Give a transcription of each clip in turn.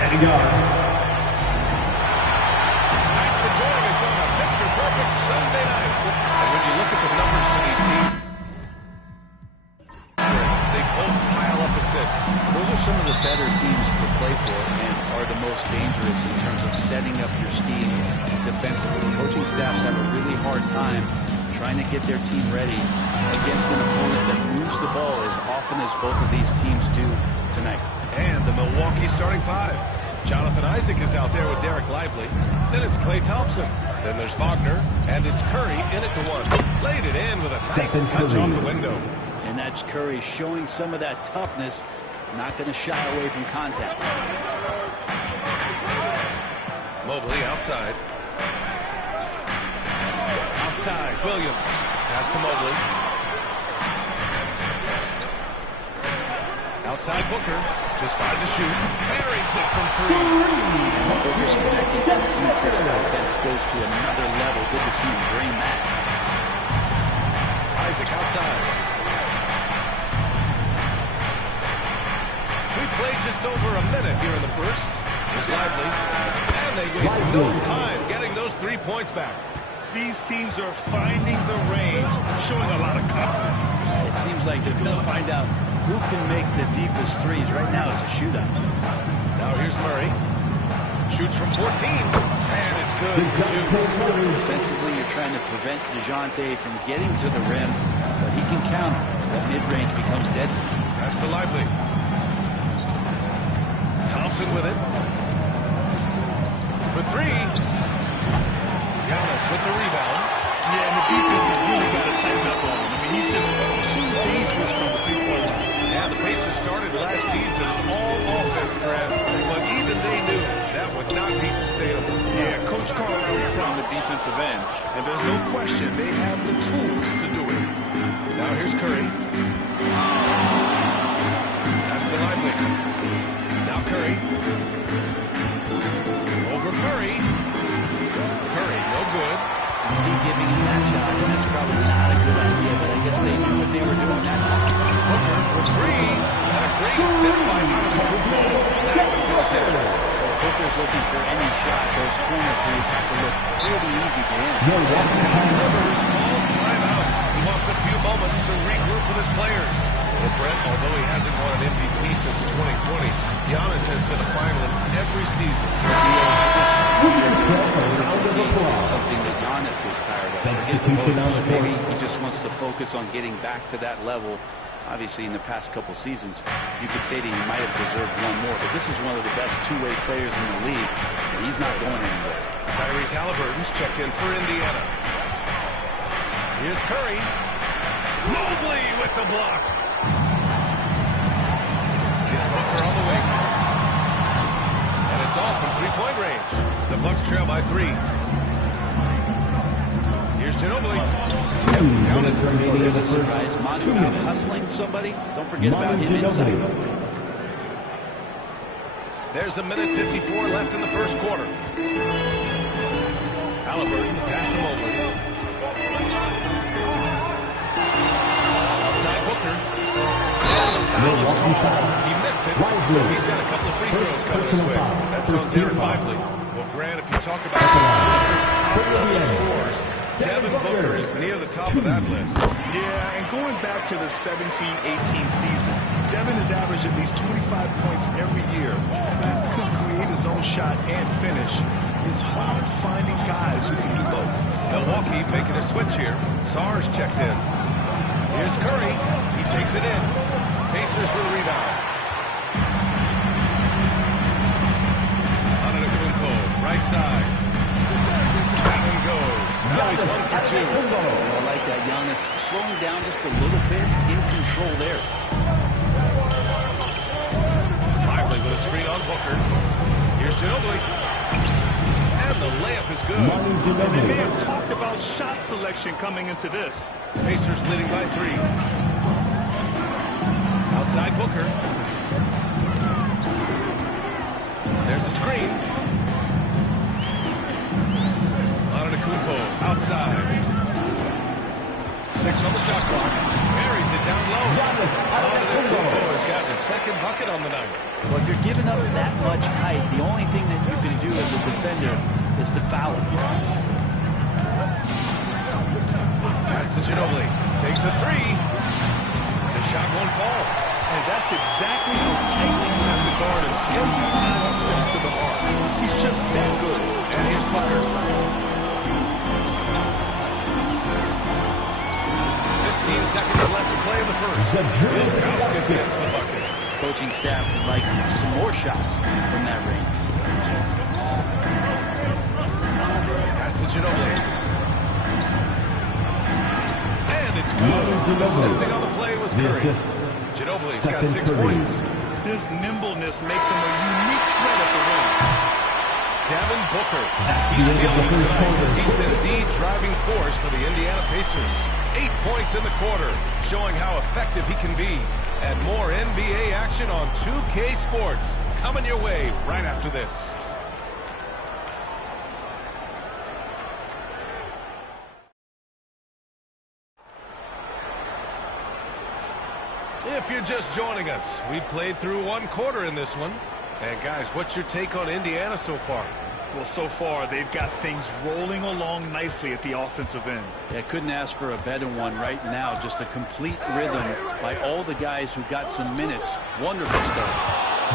And yard. Thanks for joining us on a picture-perfect Sunday night. And when you look at the numbers for these teams, they both pile up assists. Those are some of the better teams to play for and are the most dangerous in terms of setting up your scheme defensively. Coaching staffs have a really hard time trying to get their team ready against an opponent that moves the ball as often as both of these teams do tonight. And the Milwaukee starting five. Jonathan Isaac is out there with Derek Lively. Then it's Klay Thompson. Then there's Wagner. And it's Curry in at the one. Laid it in with a nice touch off the window. And that's Curry showing some of that toughness. Not going to shy away from contact. Mobley outside. Outside, Williams. Pass to Mobley. Outside Booker. Just 5 to shoot. Buries it from 3. And Booker's connecting from deep. This offense goes to another level. Good to see him drain that. Isaac outside. We played just over a minute here in the first. There's Lively. And they wasted no time getting those 3 points back. These teams are finding the range, showing a lot of confidence. It seems like they're going to find out who can make the deepest threes. Right now, it's a shootout. Now here's Murray. Shoots from 14. And it's good for 2. Defensively, you're trying to prevent DeJounte from getting to the rim, but he can counter. That mid-range becomes deadly. Pass to Lively. Thompson with it. For 3. Giannis with the rebound. Yeah, and the defense has really got to tighten up on him. I mean, he's just too dangerous from the three-point line. Yeah, the Pacers started last season all offense, Grant, but even they knew that would not be sustainable. Yeah, Coach Carl from the defensive end, and there's no question they have the tools to do it. Now here's Curry. Pass to Lively. Now Curry. Over Murray. Curry, no good. Keep giving him that shot, and that's probably not a good idea, but I guess they knew what they were doing that time. Booker for 3. And a great assist by Antetokounmpo. That one goes there. Well, Booker's looking for any shot. Those corner threes have to look pretty easy to him. Rivers calls timeout. He wants a few moments to regroup with his players. Well, Brett, although he hasn't won an MVP since 2020, Giannis has been a finalist every season. Something that Giannis is tired of. Maybe he just wants to focus on getting back to that level. Obviously, in the past couple seasons, you could say that he might have deserved one more, but this is one of the best two-way players in the league, and he's not going anywhere. Tyrese Halliburton's checked in for Indiana. Here's Curry. Mobley with the block. It's Booker on the wing. And it's off from three-point range. The Bucks trail by 3. Here's Ginobili. There's a surprise. Manu out hustling somebody. Don't forget about him inside. There's a minute 54 left in the first quarter. Halliburton, the pass to Mobley. Outside Booker. And the foul is called. He missed it, so he's got a couple of free throws coming his way. That's on Derek Lively. Well, Grant, if you talk about consistent scores, Devin Booker is near the top of that list. Yeah, and going back to the 17-18 season, Devin has averaged at least 25 points every year. He could create his own shot and finish. It's hard finding guys who can do both. Milwaukee making a switch here. Sarge checked in. Here's Curry. He takes it in. Pacers with a rebound. Antetokounmpo, right side. That one goes. Now he's 1 for 2. I like that. Giannis slowing down just a little bit, in control there. Lively with a screen on Booker. Here's Ginobili. And the layup is good. They may have talked about shot selection coming into this. Pacers leading by 3. Outside Booker. There's a screen. Antetokounmpo outside. 6 on the shot clock. Buries it down low. Antetokounmpo has got his second bucket on the night. Well, if you're giving up that much height, the only thing that you can do as a defender is to foul him. Pass to Ginobili. Takes a three. The shot won't fall. And that's exactly how tightly you have to guard him every time he steps to the arc. He's just that good. And here's Booker. 15 seconds left to play in the first. Ilgauskas gets the bucket. Coaching staff would like some more shots from that range. Pass to Ginobili. And it's good. Assisting on the play was Curry. Ginobili's got 6 points. This nimbleness makes him a unique threat at the rim. Devin Booker. He's feeling it tonight. He's been the driving force for the Indiana Pacers. 8 points in the quarter, showing how effective he can be. And more NBA action on 2K Sports coming your way right after this. If you're just joining us, we played through 1 quarter in this one. And guys, what's your take on Indiana so far? Well, so far, they've got things rolling along nicely at the offensive end. Yeah, couldn't ask for a better one right now. Just a complete rhythm by all the guys who got some minutes. Wonderful start.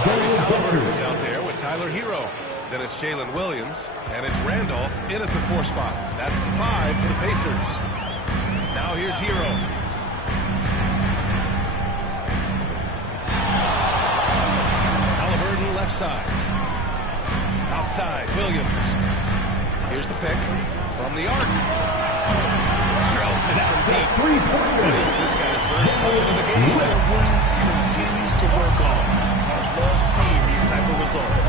Tyrese Halliburton is out there with Tyler Hero. Then it's Jalen Williams, and it's Randolph in at the 4 spot. That's the 5 for the Pacers. Now here's Hero. Halliburton left side. Outside, Williams. Here's the pick from the arc. Drills it out deep. Williams just got his first point of the game. Williams continues to work on. I love seeing these type of results.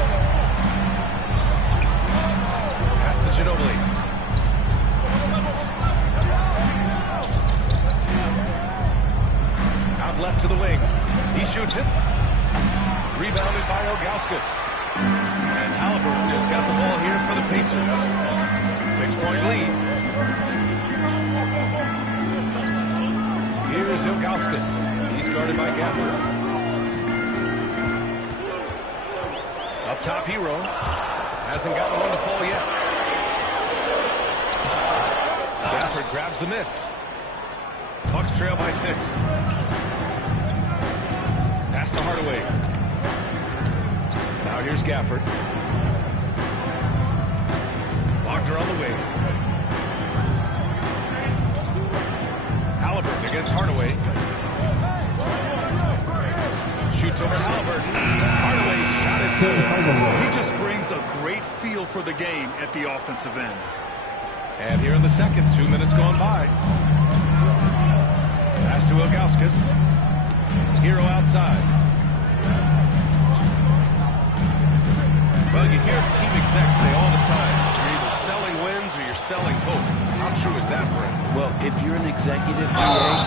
Pass to Ginobili. Out left to the wing. He shoots it. Rebounded by Ilgauskas. And Halliburton has got the ball here for the Pacers. 6-point lead. Here's Ilgauskas. He's guarded by Gafford. Up top, Hero. Hasn't gotten one to fall yet. Gafford grabs the miss. Bucks trail by 6. Pass to Hardaway. Now here's Gafford. Wagner on the wing. Halliburton against Hardaway. Shoots over Halliburton. Hardaway's shot is good. He just brings a great feel for the game at the offensive end. And here in the second, 2 minutes gone by. Pass to Ilgauskas. Hero outside. Well, you hear team execs say all the time, you're either selling wins or you're selling hope. How true is that, Brent? Well, if you're an executive GA,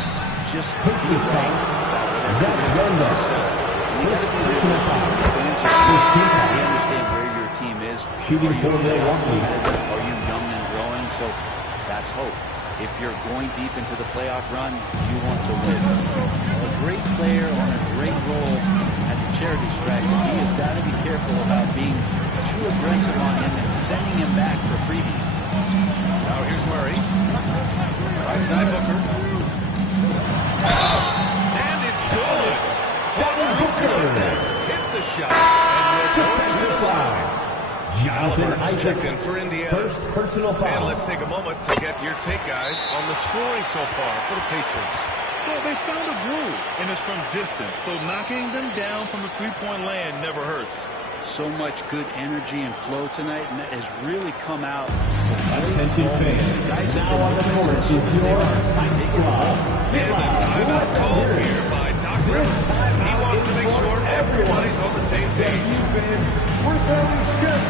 just be right about whatever it is that you're selling. You got to be real fans you understand where your team is. Shooting for the Are you young and growing? So that's hope. If you're going deep into the playoff run, you want the wins. A great player on a great role at the charity stripe, he has got to be careful about being too aggressive on him and sending him back for freebies. Now here's Murray. Right side Booker. And it's good. Booker hit the shot. And we'll go to the line. Halliburton's checked in for Indiana. First personal foul. And let's take a moment to get your take, guys, on the scoring so far for the Pacers. Well, they found a groove, and it's from distance, so knocking them down from the three-point land never hurts. So much good energy and flow tonight, and that has really come out. Attention fans. Guys Now on the court is your squad. And the timeout called here by Doc Rivers. He wants to make sure everybody's on the same page. We're throwing shit.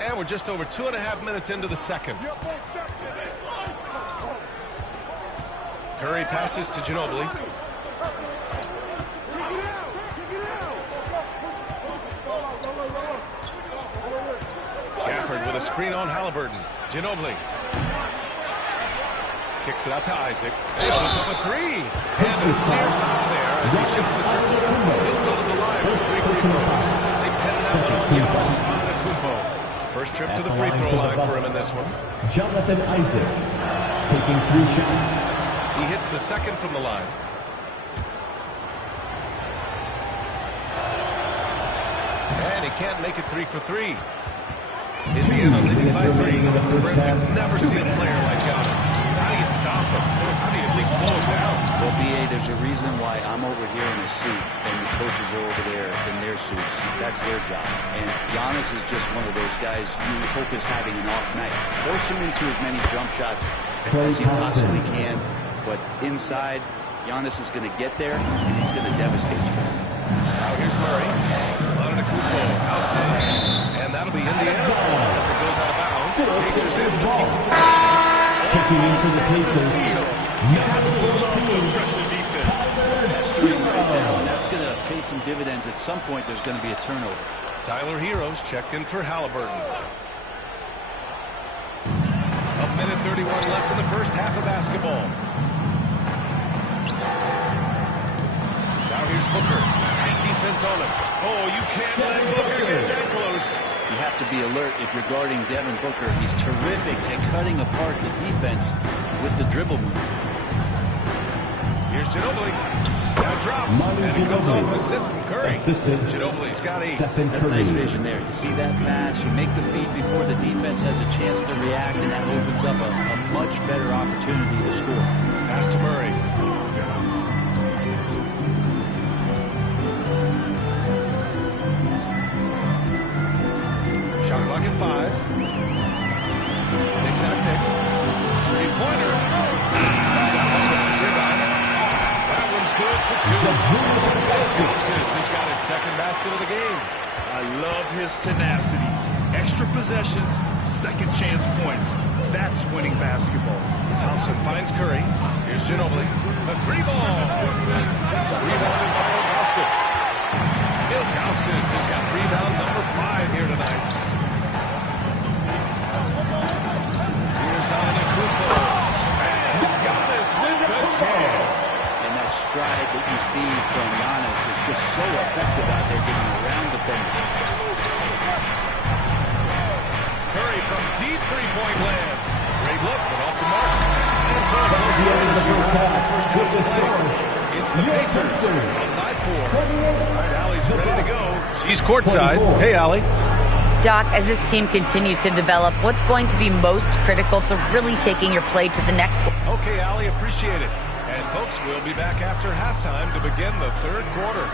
And we're just over 2.5 minutes into the second. Curry passes to Ginobili. screen on Halliburton. Ginobili. Kicks it out to Isaac. And opens up a three. And a clear foul there as he shifts the dribble. He'll go to the line for 3 free throws. They pen that one on Giannis Antetokounmpo. First trip to the free throw line for him in this one. Jonathan Isaac taking 3 shots. He hits the second from the line. And he can't make it 3 for 3. Indiana leading by 3. I've never seen a player like Giannis. How do you stop him? How do you at least slow him down? Well, B.A., there's a reason why I'm over here in a suit and the coaches are over there in their suits. That's their job. And Giannis is just one of those guys you hope is having an off night. Force him into as many jump shots as you possibly can. But inside, Giannis is going to get there and he's going to devastate you. Now here's Murray. Antetokounmpo outside. And that'll be Indiana's ball as it goes out of bounds. Pacers able to keep the possession. Checking into the Pacers. Pressure defense. Pestering right now, and that's going to pay some dividends. At some point, there's going to be a turnover. Tyler Heroes checked in for Halliburton. A minute 31 left in the first half of basketball. Now here's Booker. Tight defense on him. Oh, you can't let Booker get that close. You have to be alert if you're guarding Devin Booker. He's terrific at cutting apart the defense with the dribble move. Here's Ginobili. Now drops. And he comes off an assist from Curry. Ginobili's got 8. That's nice vision there. You see that pass, you make the feed before the defense has a chance to react, and that opens up a much better opportunity to score. Pass to Murray. Shot clock at 5. They set a pick. 3-pointer. That one's good for 2. Gauskas has got his second basket of the game. I love his tenacity. Extra possessions, second chance points. That's winning basketball. Thompson finds Curry. Here's Ginobili. The 3 ball. Rebounded by Gauskas. Gauskas has got rebound number 5 here tonight. Here's Antetokounmpo. And Giannis with the kick. And that stride that you see from Giannis is just so effective out there getting around defenders. Curry from deep 3-point land. Great look, but off the mark. And so close to the first half of play. It's the Pacers by 4. All right, Allie's ready to go. She's courtside. Hey, Allie. Doc, as this team continues to develop, what's going to be most critical to really taking your play to the next level? Okay, Allie, appreciate it. And folks, we'll be back after halftime to begin the third quarter.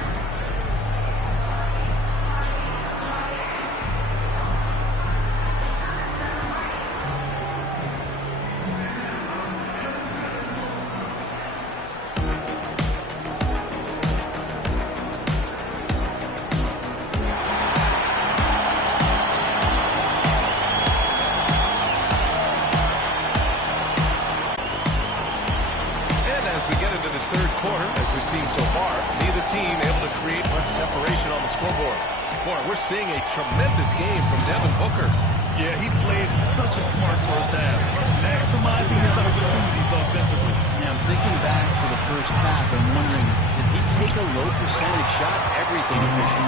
Seeing a tremendous game from Devin Booker. Yeah, he played such a smart first half, maximizing his opportunities offensively. Yeah, I'm thinking back to the first half and wondering, did he take a low percentage shot? Everything efficient.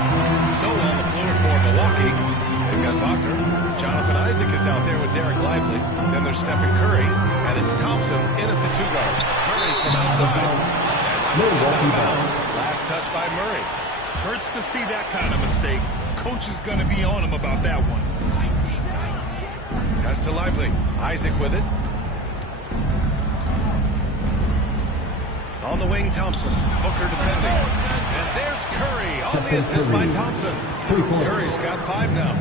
So on the floor for Milwaukee, they've got Wagner. Jonathan Isaac is out there with Derek Lively. Then there's Stephen Curry, and it's Thompson in at the 2 guard. Curry from outside. And is out of bounds. Last touch by Murray. Hurts to see that kind of mistake. Coach is going to be on him about that one. Pass to Lively. Isaac with it. On the wing, Thompson. Booker defending. And there's Curry on the assist by Thompson. Curry's got 5 now.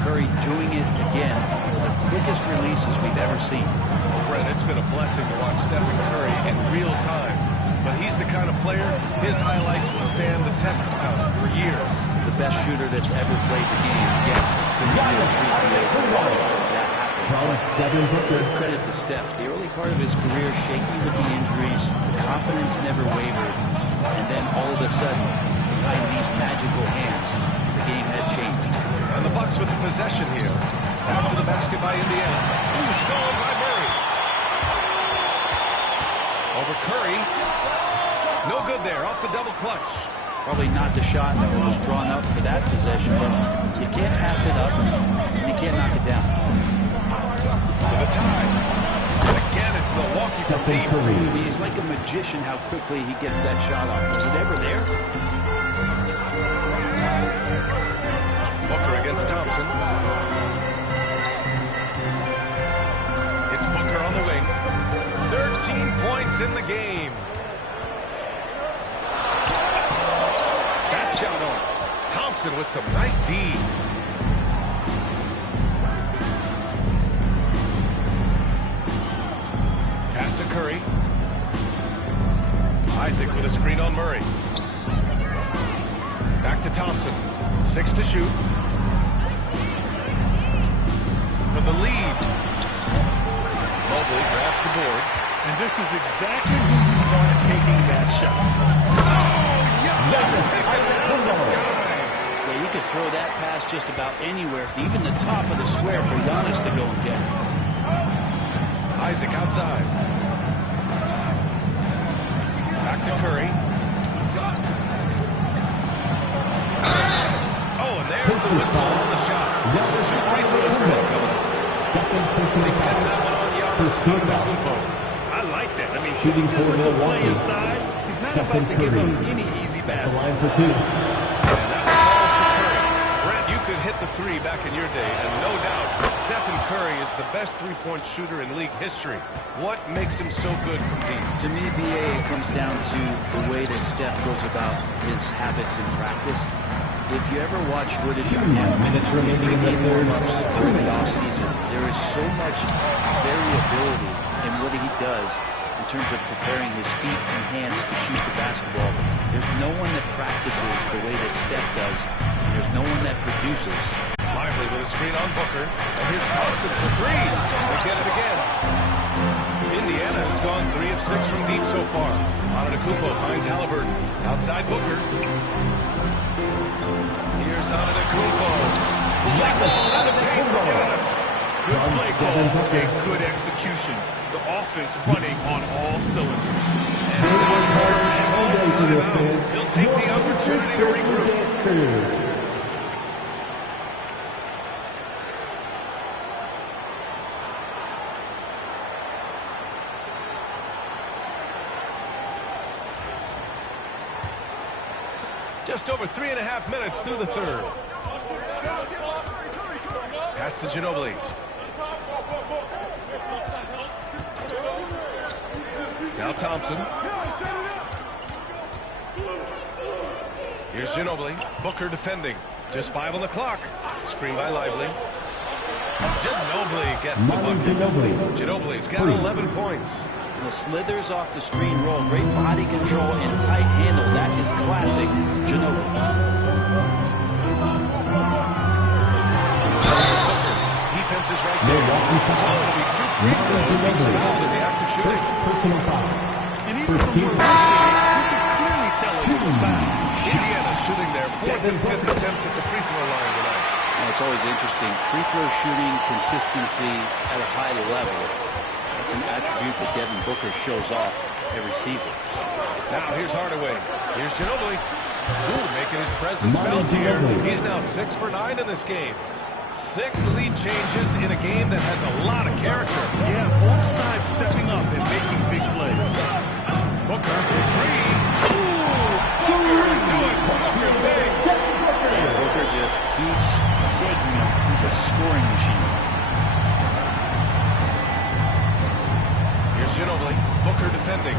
Curry doing it again. The quickest releases we've ever seen. Brett, it's been a blessing to watch Stephen Curry in real time. But he's the kind of player, his highlights will stand the test of time for years. The best shooter that's ever played the game. Yes, it's been a real treat to be able to watch all of that happen. Devin Booker. Credit to Steph. The early part of his career, shaky with the injuries, the confidence never wavered, and then all of a sudden, behind these magical hands, the game had changed. And the Bucks with the possession here. After the basket by Indiana. Ooh, stolen by Murray. Over Curry. No good there, off the double clutch. Probably not the shot that was drawn up for that possession, but you can't pass it up, and you can't knock it down. For the tie. And again, it's Milwaukee from deep. I mean, he's like a magician how quickly he gets that shot off. Was it ever there? Booker against Thompson. It's Booker on the wing. 13 points in the game. That shot off. Thompson with some nice D. Pass to Curry. Isaac with a screen on Murray. Back to Thompson. 6 to shoot. For the lead. Mobley grabs the board. And this is exactly who you want taking that shot. Oh, yeah! Yeah, you could throw that pass just about anywhere, even the top of the square for Giannis to go and get. Isaac outside. Back to Curry. Oh, and there's the whistle on the shot. So 2 free throws for him coming up. Second personal foul. That one on Giannis. First team foul. I like that. I mean, Shooting for physical play Milwaukee. inside. He's not Stephen about to give Curry. up any easy The basket. line for 2. And that one falls to Curry. Brent, you could hit the 3 back in your day, and no doubt, Stephen Curry is the best three-point shooter in league history. What makes him so good from deep? To me, BA, it comes down to the way that Steph goes about his habits in practice. If you ever watch footage of him, minutes remaining in the third. during the offseason, there is so much variability in what he does in terms of preparing his feet and hands to shoot the basketball. There's no one that practices the way that Steph does, and there's no one that produces. Lively with a screen on Booker. And here's Thompson for 3. They get it again. Indiana has gone 3 of 6 from deep so far. Antetokounmpo finds Halliburton. Outside Booker. Here's Antetokounmpo. Black ball out of the paint for Giannis. Good play call and good execution. The offense running on all cylinders. He'll take the opportunity to regroup. Just over 3.5 minutes through the third. Pass to Ginobili. Now Thompson. Here's Ginobili. Booker defending. Just 5 on the clock. Screen by Lively. Ginobili gets the bucket. Ginobili's got 11 points. The slithers off the screen roll. Great body control and tight handle. That is classic Ginobili. Defense is right there. So it'll be 2 free throws. He's fouled in the act of shooting. Personal foul. And even from where we're sitting, you can clearly tell it was a foul. Indiana shooting their 4th and 5th attempts at the free throw line tonight. It's always interesting. Free throw shooting consistency at a high level. That's an attribute that Devin Booker shows off every season. Now here's Hardaway. Here's Ginobili. Ooh, making his presence felt here. He's now 6 for 9 in this game. 6 lead changes in a game that has a lot of character. Yeah, both sides stepping up and making big plays. Booker for 3. Ooh, Booker doing Booker big. Booker just keeps taking him. He's a scoring machine. Here's Ginobili. Booker defending.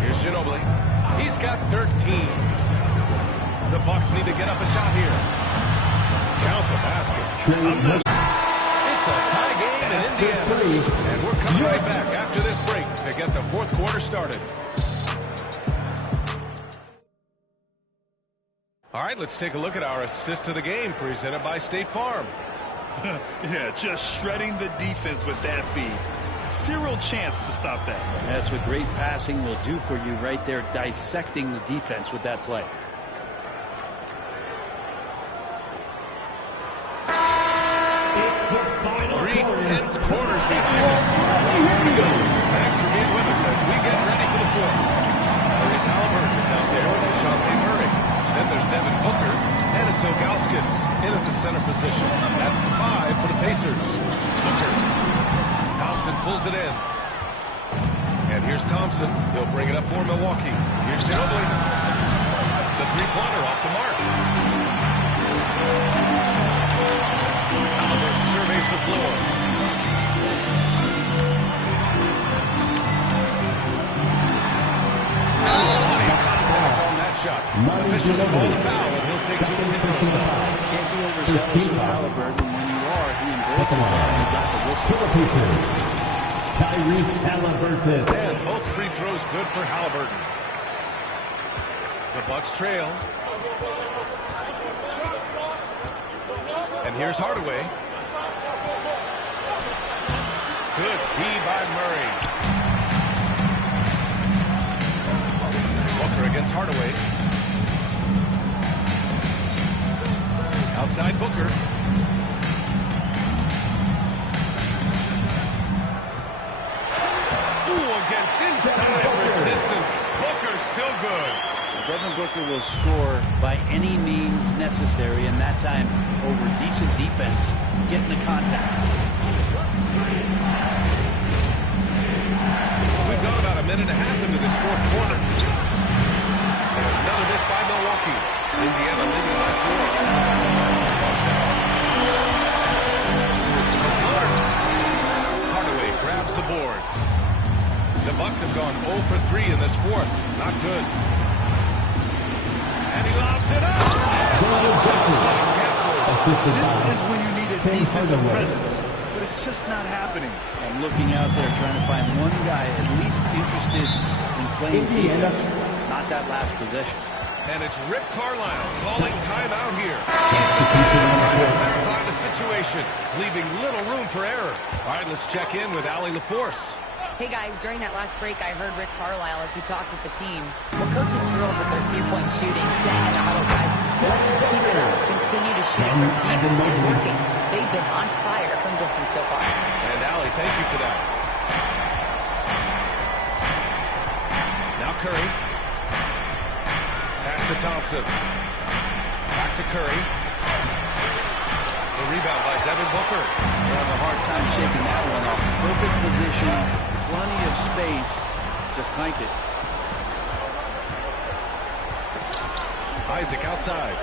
Here's Ginobili. He's got 13. The Bucks need to get up a shot here. Count the basket. It's a tie game in Indiana. And we're coming right back after this break to get the 4th quarter started. All right, let's take a look at our assist of the game presented by State Farm. Yeah, just shredding the defense with that feed. zero chance to stop that. That's what great passing will do for you right there, dissecting the defense with that play. It's the final 3 tense quarters behind us. Here we go. Thanks for being with us as we get ready for the fourth. Tyrese Halliburton is out there with Dejounte Murray. Then there's Devin Booker, and it's Ilgauskas in at the center position. That's the 5 for the Pacers. Booker. Thompson pulls it in. And here's Thompson. He'll bring it up for Milwaukee. Here's Ginobili. The three-pointer off the mark. Halliburton surveys the floor. Contact on that shot. Officials call the foul, and he'll take 2 free throws now. Can't be overzealous with Halliburton. When you are, he embraces that and he got the whistle. For the Pacers, Tyrese Halliburton. And both free throws good for Halliburton. The Bucks trail. And here's Hardaway. Good D by Murray. Booker against Hardaway. Outside Booker. Ooh, against inside resistance. Booker's still good. Devin Booker will score by any means necessary, and that time over decent defense, getting the contact. We've gone about a minute and a half into this fourth quarter. And another miss by Milwaukee. Indiana leading by 4. Hardaway grabs the board. The Bucks have gone 0 for 3 in this fourth. Not good. And he lobs it up. This is when you need a defensive presence, but it's just not happening. I'm looking out there trying to find one guy at least interested in playing defense, not that last possession. And it's Rick Carlisle calling timeout here. He's trying to clarify the situation, leaving little room for error. All right, let's check in with Allie LaForce. Hey guys, during that last break, I heard Rick Carlisle as he talked with the team. Well, coach is thrilled with their three-point shooting, saying in the huddle, guys, let's keep it up. Continue to shoot from deep. It's working. They've been on fire from distance so far. And Allie, thank you for that. Now Curry. Pass to Thompson. Back to Curry. The rebound by Devin Booker. They're having a hard time shaking that one off. Perfect position, plenty of space. Just clanked it. Isaac outside.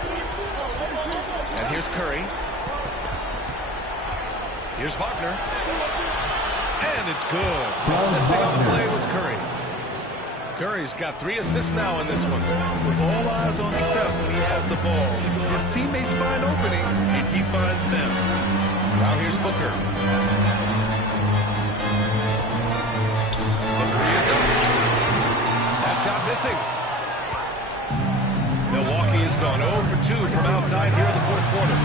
And here's Curry. Here's Wagner. And it's good. Assisting on the play was Curry. Curry's got 3 assists now in this one. With all eyes on Steph when he has the ball, his teammates find openings, and he finds them. Now here's Booker. The 3 is up. That shot missing. Milwaukee has gone 0 for 2 from outside here in the fourth quarter.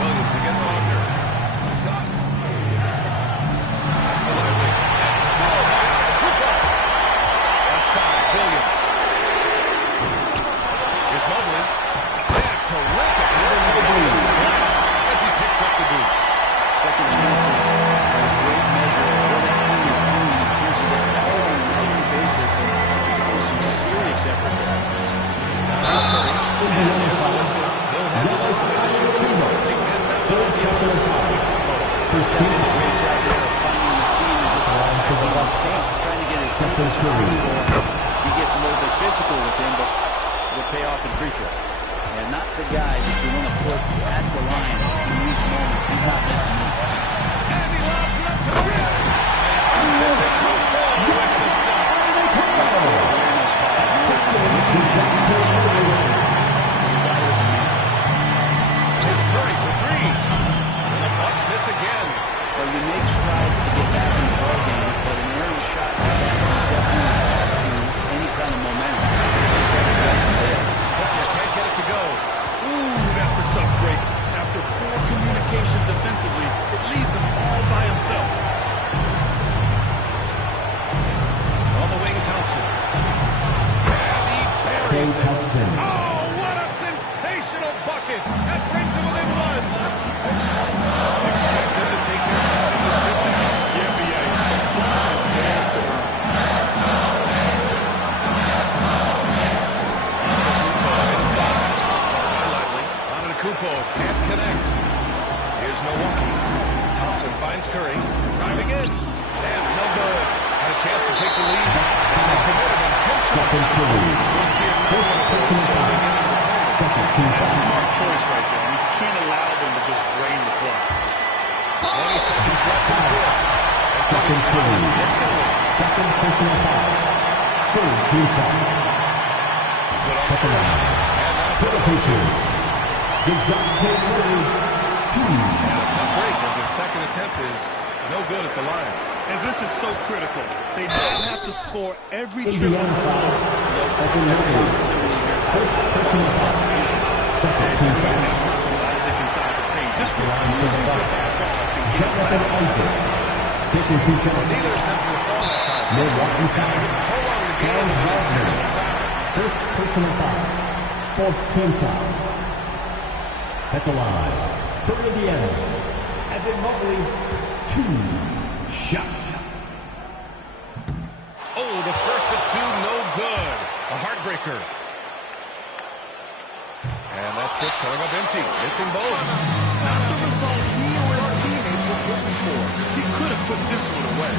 Williams against Wagner. Pass to Lively. Outside, Williams. Here's Mobley. And terrific as he picks up the deuce. Second chances are a great measure of what a team is doing in terms of their effort on a regular basis, and there's some serious effort there. Here's Curry. And there's a whistle. He'll head to the line to shoot 2 more. Big 10 now on the other side. He's doing a great job there of finding the seam and just attacking the paint, trying to get his deep as possible. He gets a little bit physical with him, but it'll pay off in free throw. And not the guy that you want to put at the line in these moments. He's not missing these. And he lobs it up to the rim. Here's Curry for 3. And the Bucks miss again. Well, you make strides to get back in the ballgame, but an errant shot like that can definitely add to any kind of momentum. Booker can't get it to go. Ooh, that's a tough break. After poor communication defensively, it leaves Johnson. Oh, what a sensational bucket. That brings him within one. Expect them to take their time in this trip now. The NBA, performance has to earn. Inside. Lively. Antetokounmpo can't connect. Here's Milwaukee. Thompson finds Curry. Driving in. And no good. Had a chance to take the lead. And they commit an intentional foul. We'll see it first person foul. Second team That's a foul. smart choice right there. You can't allow them to just drain the clock. 20 seconds left in the fourth. Second period. Second personal foul. Third team foul. Put on At the line. For the Pacers. DeJounte Murray, 2. And a tough break as the second attempt is no good at the line. And this is so critical. They now have to score every triple. Indiana foul. Evan Mobley. First personal foul. Second team foul. Isaac inside the paint. Just refusing to back off and get Jonathan Isaac. Taking 2 shots. Neither attempted to fall that time. Milwaukee foul. Hold on to the game. James Wagner. Intentional foul. First personal foul. Fourth team foul. At the line. For Indiana. Evan Mobley. 2 shots. Oh, the first of two, no good. A heartbreaker. And that trip coming up empty. Missing both. Not the result he or his teammates were hoping for. He could have put this one away.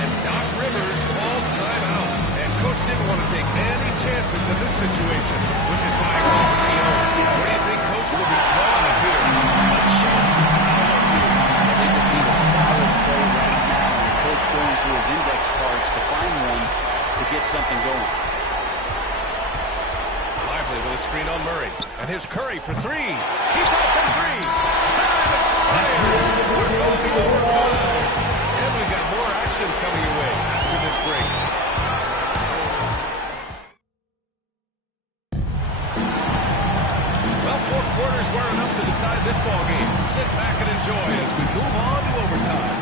And Doc Rivers calls timeout. And Coach didn't want to take any chances in this situation, which is why he calls the team. What do you think Coach will be calling up here? A chance to tie up here. They just need a solid play right now. And the coach going through his index cards to find one to get something going. Lively with a screen on Murray. And here's Curry for three. He's out from three. Time expired. We're going to overtime. And we've got more action coming your way after this break. Well, 4 quarters were enough to decide this ball game. Sit back and enjoy as we move on to overtime.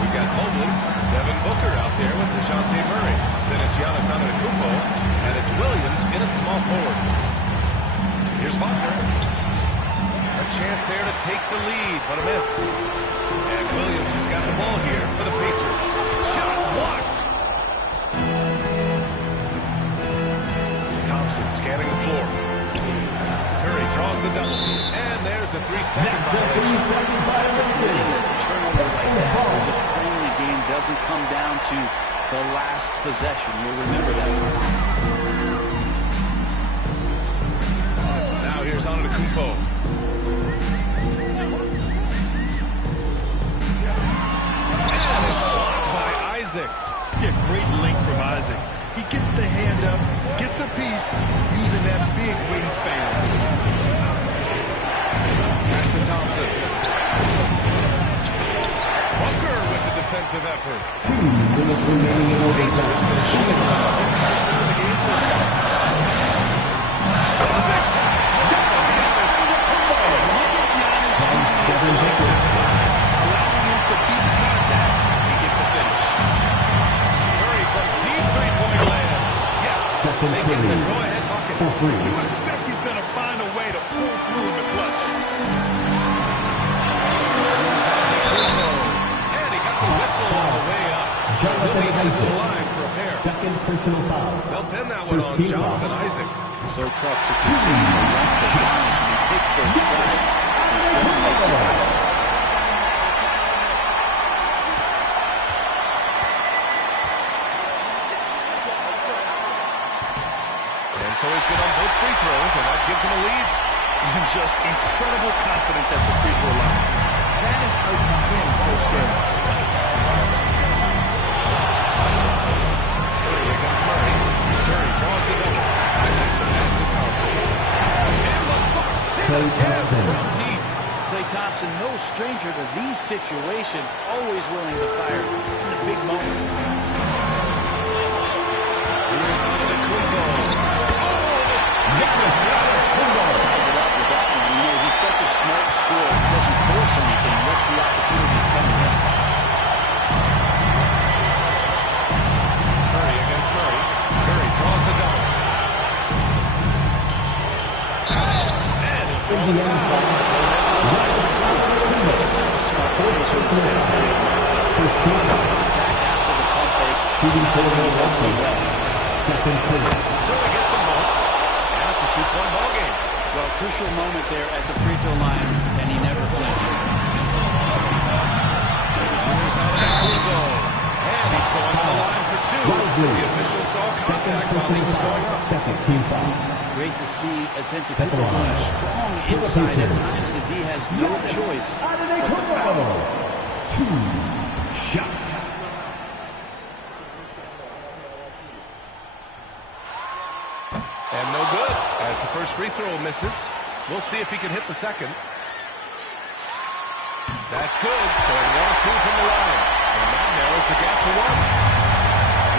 We've got Mobley, Devin Booker out there with DeJounte Murray. Then it's Giannis Antetokounmpo, and it's Williams in at small forward. Here's Wagner. A chance there to take the lead, but a miss. And Williams has got the ball here for the Pacers. Shot blocked. Thompson scanning the floor. Curry draws the double. And there's a 3-second violation. Turnover like that, or just playing the game doesn't come down to the last possession. You'll remember that. Now here's Antetokounmpo. And it's blocked by Isaac. Yeah, great link from Isaac. He gets the hand up, gets a piece, using that big wingspan. Pass to Thompson. Booker with the defensive effort. 2 minutes remaining in Pacers overtime. been shooting about 50% of the game so far. Devin Booker. Allowing him to beat the contact and get the finish. Curry from deep three-point land. Yes, Second they get the period. go-ahead bucket. For free. You would expect he's going to find a way to pull through in the clutch. And he got the whistle on the way up. Jonathan He'll be headed to the Isaac. line for a pair. Second personal foul. They'll pin that one First on team Jonathan foul. Isaac. So tough to continue to run the bounce. When he takes those strides, he's going to make it happen. And so he's good on both free throws, and that gives him a lead. And just incredible confidence at the free throw line. That is how you win close games. Curry, here comes Murray. Curry draws the double. Isaac the pass to Thompson. And the Bucks hit Klay again Thompson. from deep. Klay Thompson, no stranger to these situations, always willing to fire in the big moments. Here's Antetokounmpo. Ties it up with that one. You know, he's such a smart scorer. He doesn't force anything. Lets the Draw the foul. Smart play to extend the lead. First team foul. Contact after the pump fake. Shooting for the He does so well. Second quarter. So he gets them both. And it's a 2-point ball game. Well, crucial moment there at the free throw line, and he never flinched. And he's going to the line for two. The official saw contact while he was going up. Second team foul. Great to see Atentico going strong inside. At times, the D has no choice but to foul. 2 shots. And no good, as the first free throw misses. We'll see if he can hit the second. That's good. Going 1-2 from the line. And that narrows the gap to 1.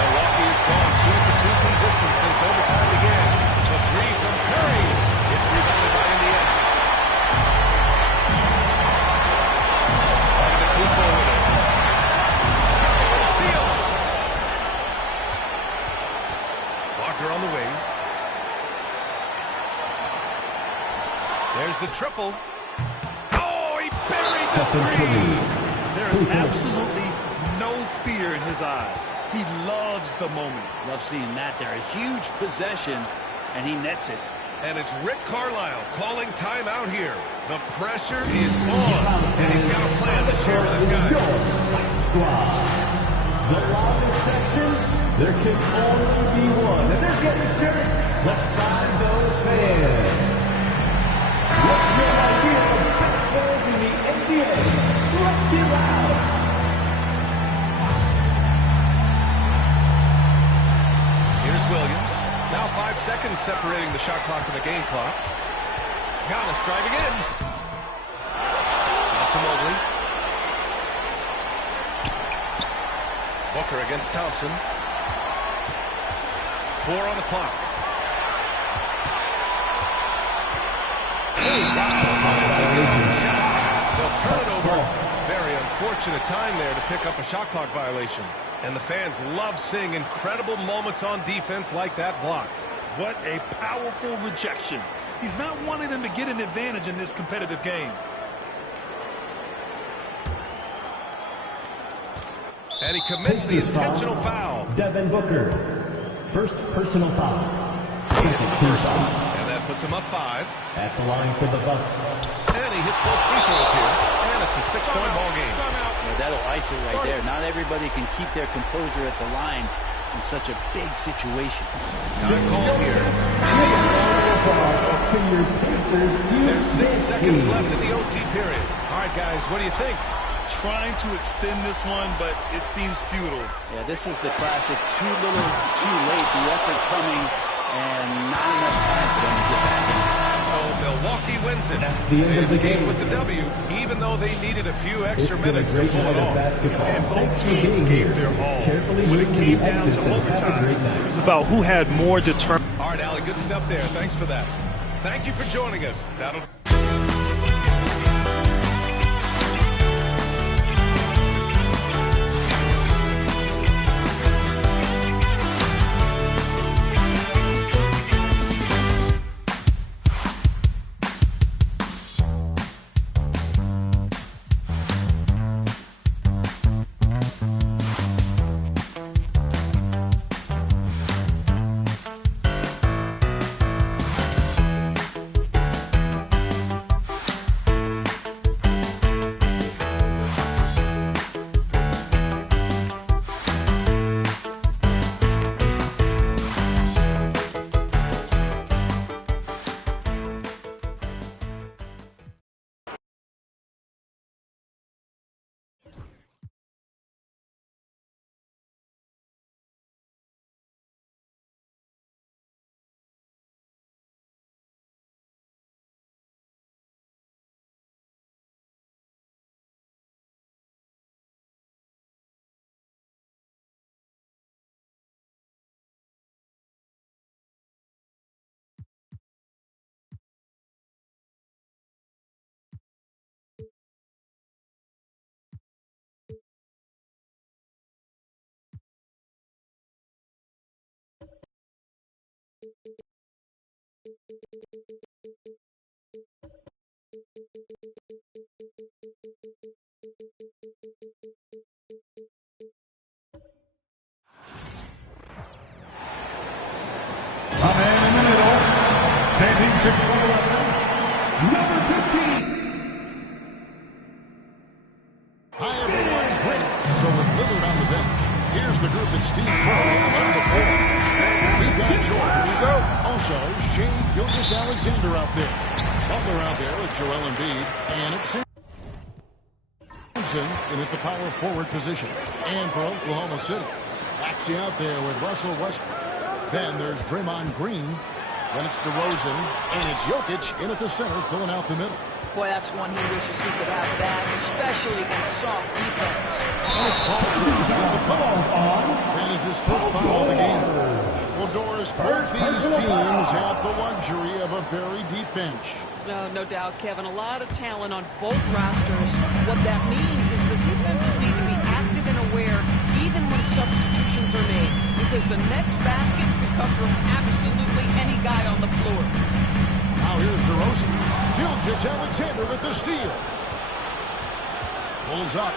Milwaukee has gone 2 for 2 from distance since overtime began. The three from Curry. It's rebounded by Indiana. And the Kupo with it. Curry with a steal. Walker on the wing. There's the triple. Oh, he buried the three. There is absolutely no fear in his eyes. He loves the moment. Love seeing that there. A huge possession, and he nets it. And it's Rick Carlisle calling timeout here. The pressure is on, and he's got a plan to share with his guys. The longest session, there can only be one. And they're getting serious. Let's find those fans. What's your idea of best fans in the NBA? Let's get loud. Here's Williams. Now 5 seconds separating the shot clock and the game clock. Giannis driving in. Out to Mobley. Booker against Thompson. 4 on the clock. They'll turn it over. Very unfortunate time there to pick up a shot clock violation. And the fans love seeing incredible moments on defense like that block. What a powerful rejection. He's not wanting them to get an advantage in this competitive game. And he commits the intentional foul. Devin Booker. First personal foul. He hits Second the team first one, foul. and that puts him up 5. At the line for the Bucks. And he hits both free throws here. And it's a 6-point ball game. Yeah, that'll ice it right there. Not everybody can keep their composure at the line in such a big situation. Time call here. There's 6 seconds left in the OT period. All right, guys, what do you think? Trying to extend this one, but it seems futile. Yeah, this is the classic too little, too late. The effort coming and not enough time for them to get back in. So Milwaukee wins it. That's the end They of the escape game. with the W, even though they needed a few It's extra been a minutes to great pull night it of off. basketball. And both Thanks for teams being gave here. their all. Carefully When it moving came the down exits to and have a overtime, great night. it was about who had more determination. All right, Allie, good stuff there. Thanks for that. Thank you for joining us. That'll A man in the middle, standing 6'11", number 15. Hi, everyone. Great. So with Lillard on the bench, here's the group that Steve Kerr has on the floor. We've got George. Also, Shea Gilgeous-Alexander out there. Butler out there with Joel Embiid. And it's Simpson in at the power forward position. And for Oklahoma City, Maxey out there with Russell Westbrook. Then there's Draymond Green. Then it's DeRozan. And it's Jokic in at the center, filling out the middle. Boy, that's one he wishes he could have back, especially against soft defense. And it's Paul George with the foul. That is his first foul of the game. Well, Doris, both these teams have the luxury of a very deep bench. No doubt, Kevin. A lot of talent on both rosters. What that means is the defenses need to be active and aware even when substitutions are made, because the next basket could come from absolutely any guy on the floor. Now here's DeRozan. Gilgeous-Alexander with the steal. Pulls up.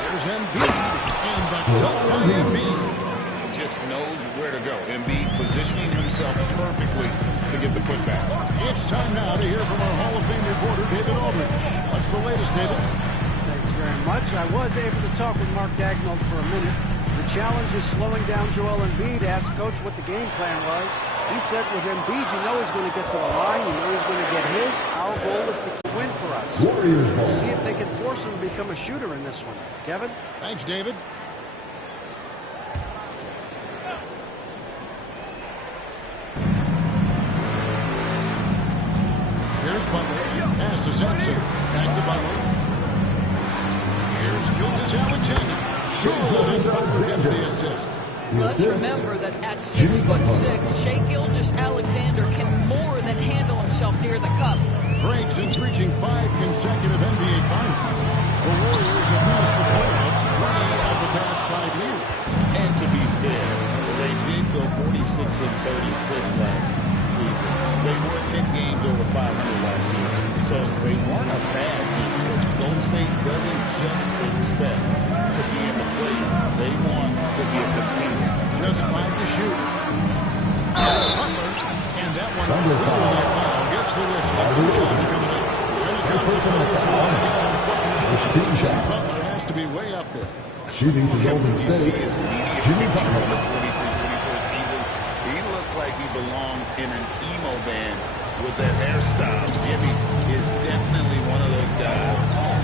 There's Embiid. And the dunk by Embiid. Just knows where to go. Embiid positioning himself perfectly to get the putback. It's time now to hear from our Hall of Fame reporter, David Aldridge. What's the latest, David? Thanks very much. I was able to talk with Mark Daigneault for a minute. The challenge is slowing down Joel Embiid. Asked Coach what the game plan was. He said with Embiid, you know he's going to get to the line. You know he's going to get his. Our goal is to win for us. We'll see if they can force him to become a shooter in this one. Kevin? Thanks, David. Here's Butler. Pass to Simpson. Back to Butler. Here's Gilgeous-Alexander. Gets the assist. Let's remember that at 6'6", Shea Gilgeous-Alexander can more than handle himself near the cup. Great since reaching 5 consecutive NBA Finals. The Warriors have missed the playoffs 3 of the past 5 years. And to be fair, they did go 46 and 36 last season. They were 10 games over 500 last year. So they weren't a bad team. Golden State doesn't just expect to be in the playoff. They want to be a contender. Just 5 to shoot. There's Butler. And that one foul gets the whistle. 2 shots coming up. When it comes to players who want to get on foot, Butler has to be way up there. Shooting for Golden State, Jimmy Butler. The 23-24 season, he looked like he belonged in an emo band with that hairstyle. Jimmy is definitely one of those guys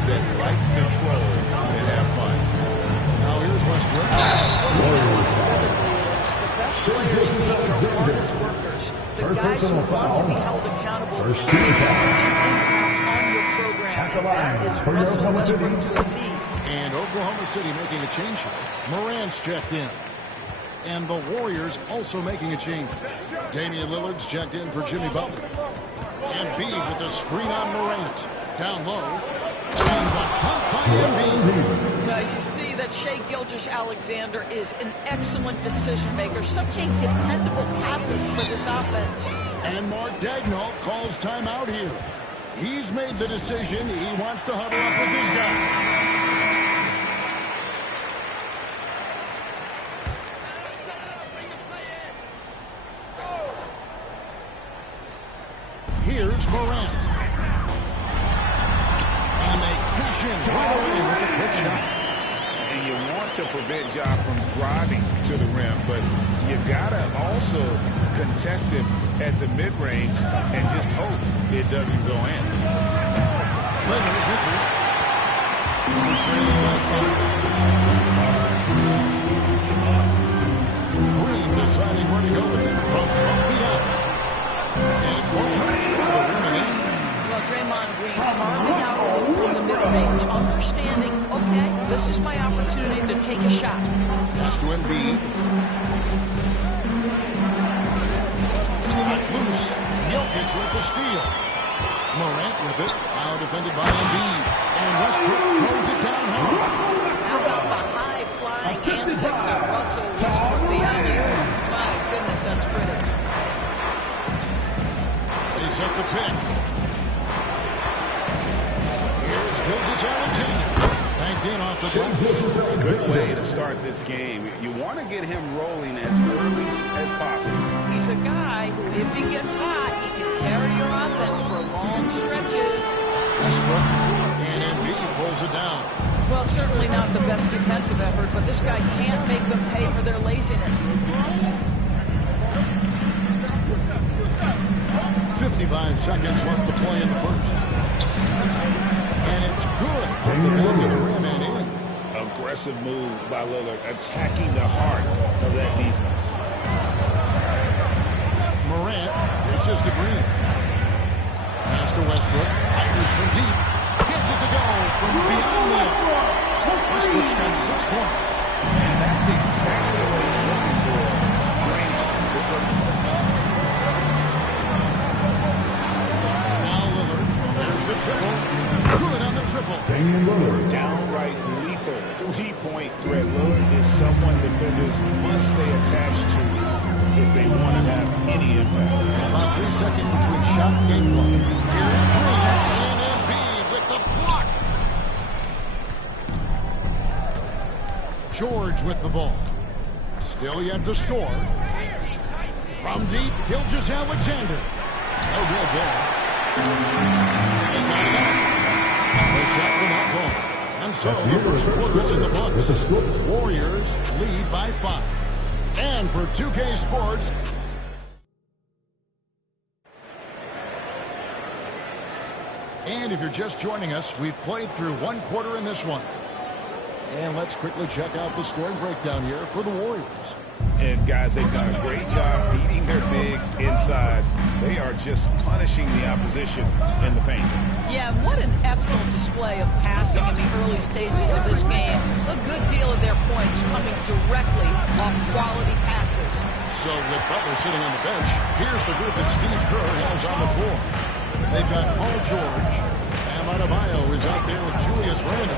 that likes to troll and have fun. Now here's Westbrook. Warriors foul. The best players are the hardest workers. The guys who want to be held accountable. First team foul. On your program. At the line That is for Russell Oklahoma Westbrook City. to a T. And Oklahoma City making a change here. Morant's checked in. And the Warriors also making a change. Damian Lillard's checked in for Jimmy Butler. And Embiid with a screen on Morant. Down low. And the dunk by Embiid. Now you see that Shea Gilgeous-Alexander is an excellent decision maker. Such a dependable catalyst for this offense. And Mark Daigneault calls timeout here. He's made the decision. He wants to huddle up with his guy. Here's Morant. And they cash in right away with a quick shot. And you want to prevent Ja from driving to the rim, but you got to also contest him at the mid-range and just hope it doesn't go in. Lillard misses. We're trailing by 5. Green deciding where to go with it from 12 feet out. And for Well, Draymond Green carving out a look from the mid-range, understanding, okay, this is my opportunity to take a shot. pass to Embiid. Cut loose. Jokic with the steal. Morant with it. Now defended by Embiid. And Westbrook throws it down home. How about the high-flying antics of Russell Westbrook, the alley-oop? My goodness, that's pretty. They set the pick. Here's Gilgeous-Alexander. Banked in off the glass. Good way to start this game. You want to get him rolling as early as possible. He's a guy who, if he gets hot, he can carry your offense for long stretches. Westbrook, and Embiid pulls it down. Well, certainly not the best defensive effort, but this guy can't make them pay for their laziness. 55 seconds left to play in the first. And it's good. Off the back of the rim and in. Aggressive move by Lillard, attacking the heart of that defense. Morant reaches to Green. Pass to Westbrook. Fires from deep. Gets it to go from beyond the arc. Westbrook's got 6 points. And that's exactly what he's looking for. Now Lillard. There's the triple. Good on the triple. Damian Lillard. Downright lethal three-point threat. Lillard is someone defenders must stay attached to if they want to have any impact. About 3 seconds between shot and game clock. Here's Green and Embiid with the block. George with the ball. Still yet to score. From deep, Gilgeous-Alexander. No good there. He got it out. The shot will not fall. And so the first quarter's in the books. Warriors lead by 5. And for 2K Sports, and if you're just joining us, we've played through 1 quarter in this one. And let's quickly check out the scoring breakdown here for the Warriors. And guys, they've done a great job feeding their bigs inside. They are just punishing the opposition in the paint. Yeah, what an excellent display of passing in the early stages of this game. A good deal of their points coming directly off quality passes. So with Butler sitting on the bench, here's the group that Steve Kerr has on the floor. They've got Paul George. Bam Adebayo is out there with Julius Randle.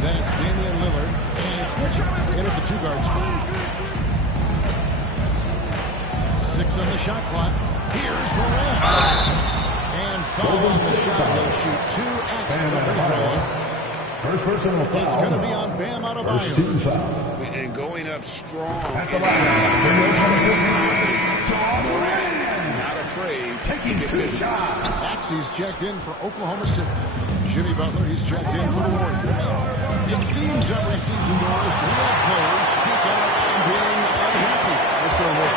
Then it's Damian Lillard and it's Mitchell in at the 2-guard spot. 6 on the shot clock. Here's Morant. And foul on the shot. He'll shoot 2 at the free throw line. First personal foul. It's going to be on Bam Adebayo. First team foul. And going up strong. At the line. Not afraid. Taking 2 shots. Maxey's checked in for Oklahoma City. Jimmy Butler, he's checked in for the Warriors. It seems every season, Doris, real players speak out and being unhappy with their work.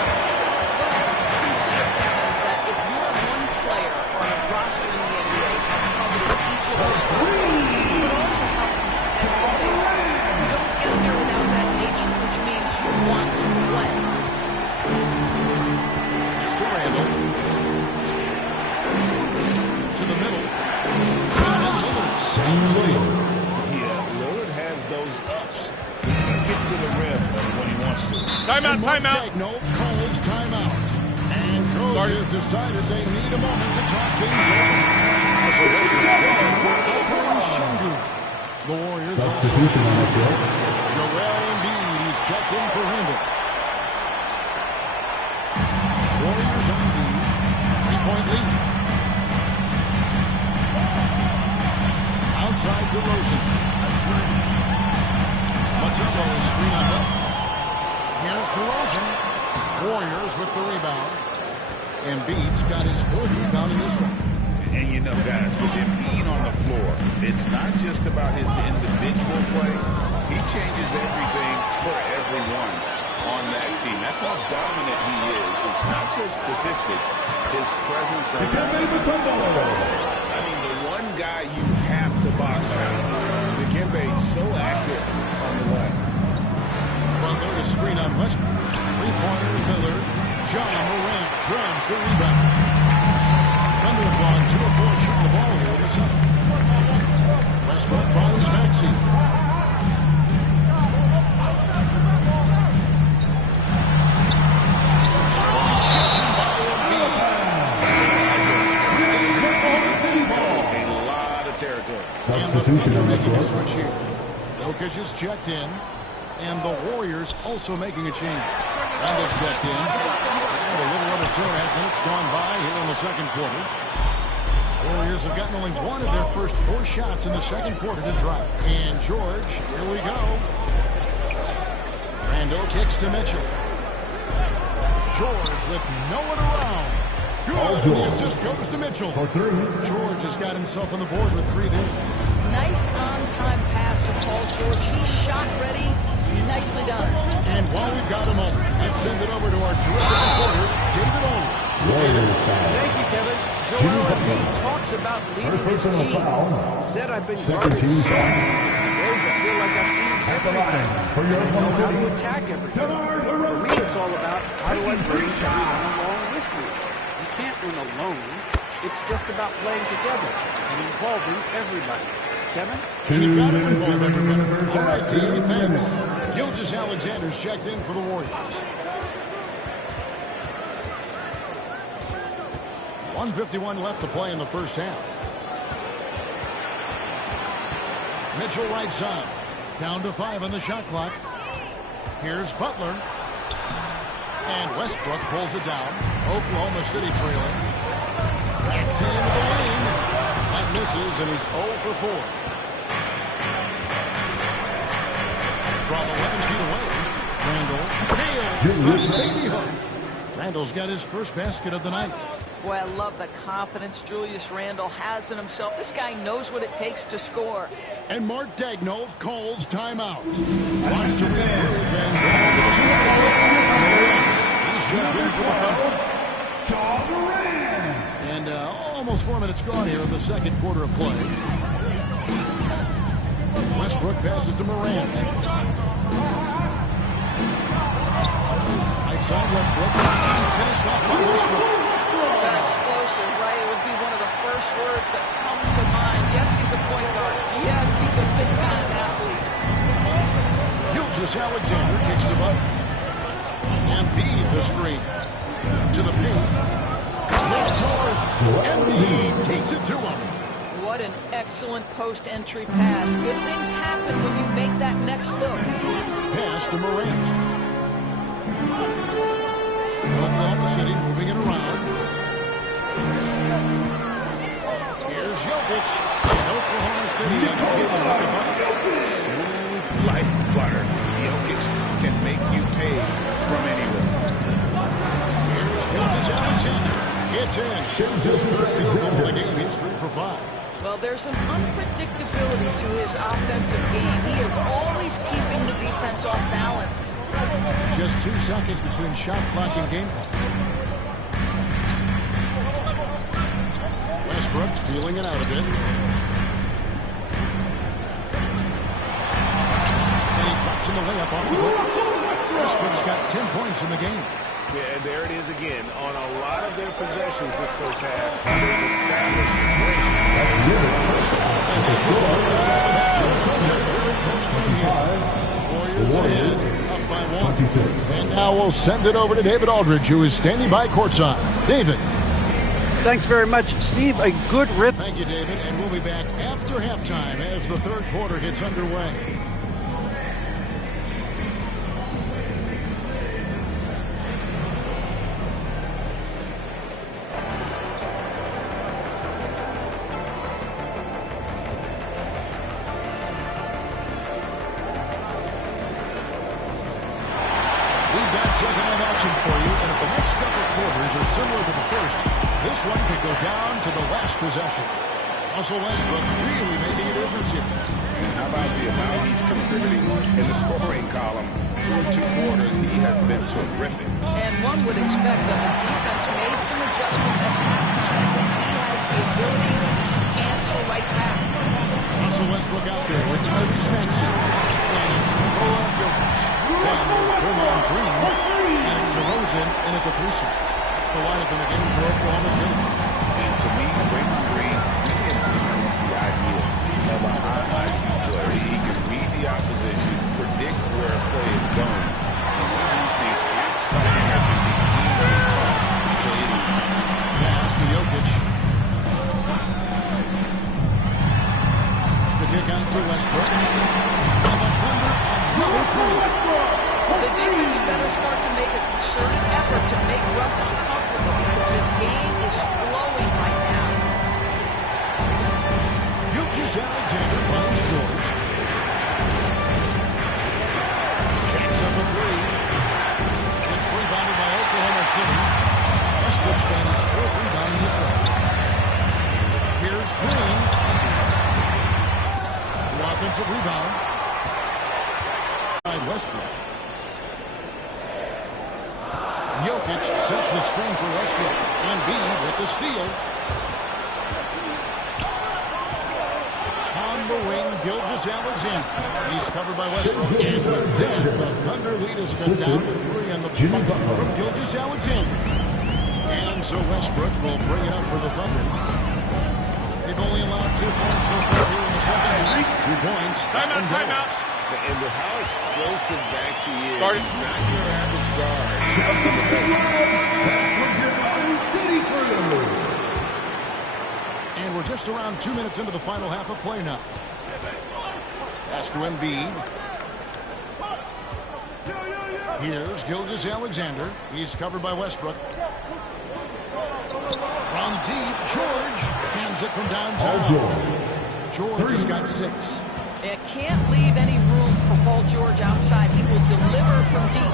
Consider, Kevin, that if you're one player on a roster in the NBA, how each of those players, but also how competitive they are. You don't get there without that nature, which means you want to play. Mr. Randall. To the middle. Yeah, Lillard has those ups. He can get to the rim when he wants to. Timeout, timeout. No calls timeout. And Coach has decided they need a moment to talk things over. The Warriors substitution on the field. Joel Embiid, he's checked in for Randall. Warriors on the 3-point lead. Outside DeRozan. Matumbo is screen on left. Here's DeRozan. Warriors with the rebound. Embiid's got his 4th rebound in this one. And you know, guys, with Embiid on the floor, it's not just about his individual play. He changes everything for everyone on that team. That's how dominant he is. It's not just statistics. His presence on I mean, the one guy you have to box out. Dikembe so active on the left. Butler to screen on Westbrook. 3-pointer Lillard. John Morant grabs the rebound. Thunder have gone 2 of 4 shooting the ball here in the 7th. Westbrook finds Maxey. Substitution on the making a switch here. Jokic is checked in, and the Warriors also making a change. Randall's checked in. And a little under 2.5 minutes gone by here in the second quarter. Warriors have gotten only one of their first 4 shots in the second quarter to drop. And George, here we go. Randall kicks to Mitchell. George with no one around. Good. And the assist goes to Mitchell. For 3. George has got himself on the board with 3 there. Nice on-time pass to Paul George. He's shot ready. Nicely done. And while we've got a moment, let's send it over to our terrific reporter, David Owen. Warriors foul. Thank you, Kevin. Joel Embiid talks about leading his team. He said, I've been Second garbage. team Some days I feel like I've seen everything. for your I know how City. to attack everything. For me, it's all about how do I bring everyone along with me. You can't win alone. It's just about playing together and involving everybody. Kevin? And you've got to involve everybody. All right, team, thanks. Gilgeous-Alexander's checked in for the Warriors. 1:51 left to play in the first half. Mitchell right side. Down to 5 on the shot clock. Here's Butler. And Westbrook pulls it down. Oklahoma City trailing. Backs into the lane. That misses, and he's 0 for 4. From 11 feet away, Randall nails the baby hook. Randall's got his first basket of the night. Boy, I love the confidence Julius Randle has in himself. This guy knows what it takes to score. And Mark Daigneault calls timeout. Wants to regroup and he's checked in for the foul. And almost 4 minutes gone here in the second quarter of play. Westbrook passes to Morant. Right side Westbrook. Finished off by Westbrook. Explosive, right? It would be one of the first words that come to mind. Yes, he's a point guard. Yes, he's a big-time athlete. Gilgeous-Alexander kicks the button. And feed the screen. To the paint. Embiid takes it to him. What an excellent post-entry pass. Good things happen when you make that next look. Pass to Morant. Oklahoma City moving it around. Here's Jokic. And Oklahoma City executed by the bucket. Smooth like butter. Jokic can make you pay from anywhere. Here's Gilgeous-Alexander. It's in. Just the field goal of the game. He's 3 for 5. Well, there's an unpredictability to his offensive game. He is always keeping the defense off balance. Just 2 seconds between shot clock and game clock. Westbrook feeling it out a bit. And he drops in the layup off the glass. Westbrook's got 10 points in the game. Yeah, and there it is again. On a lot of their possessions this first half, they've established great. And that's it for the first half of action. It's been a very close game here. Warriors ahead, up by 1. 26. And now we'll send it over to David Aldridge, who is standing by courtside. David. Thanks very much, Steve. A good rip. Thank you, David. And we'll be back after halftime as the third quarter gets underway. For you, and if the next couple quarters are similar to the first, this one could go down to the last possession. Russell Westbrook really making a difference here. And how about the amount he's contributing in the scoring column? Through 2 quarters, he has been terrific. And one would expect that the defense made some adjustments at halftime. He has the ability to answer right back. Russell Westbrook out there with Tyrese Maxey. And it's Nikola Jokic. Then there's Draymond Green. And it's DeRozan in at the 3 slot. That's the lineup in the game for Oklahoma City. And to me, Draymond Green embodies the idea of a high IQ player. He can read the opposition, predict where a play is going, and these things aren't something that can be easily taught to anyone. Pass to Jokic. The kick out to Westbrook. And the Thunder, another 3. The defense better start to make a concerted effort to make Russ uncomfortable. fourth rebound in this one. Here's Green. The offensive rebound by Westbrook. Jokic sets the screen for Westbrook. Embiid with the steal. On the wing, Gilgeous-Alexander. He's covered by Westbrook. And with that, the Thunder lead has cut down to 3 on the bucket from Gilgeous-Alexander. And so Westbrook will bring it up for the Thunder. They've only allowed 2 points so far here in the second. 2 points. Timeout. And with how explosive Maxey is, he's not your average guard. And we're just around 2 minutes into the final half of play now. Pass to Embiid. Here's Gilgeous-Alexander. He's covered by Westbrook. From deep, George hands it from downtown. George has got 6. It can't leave any room for Paul George outside. He will deliver from deep.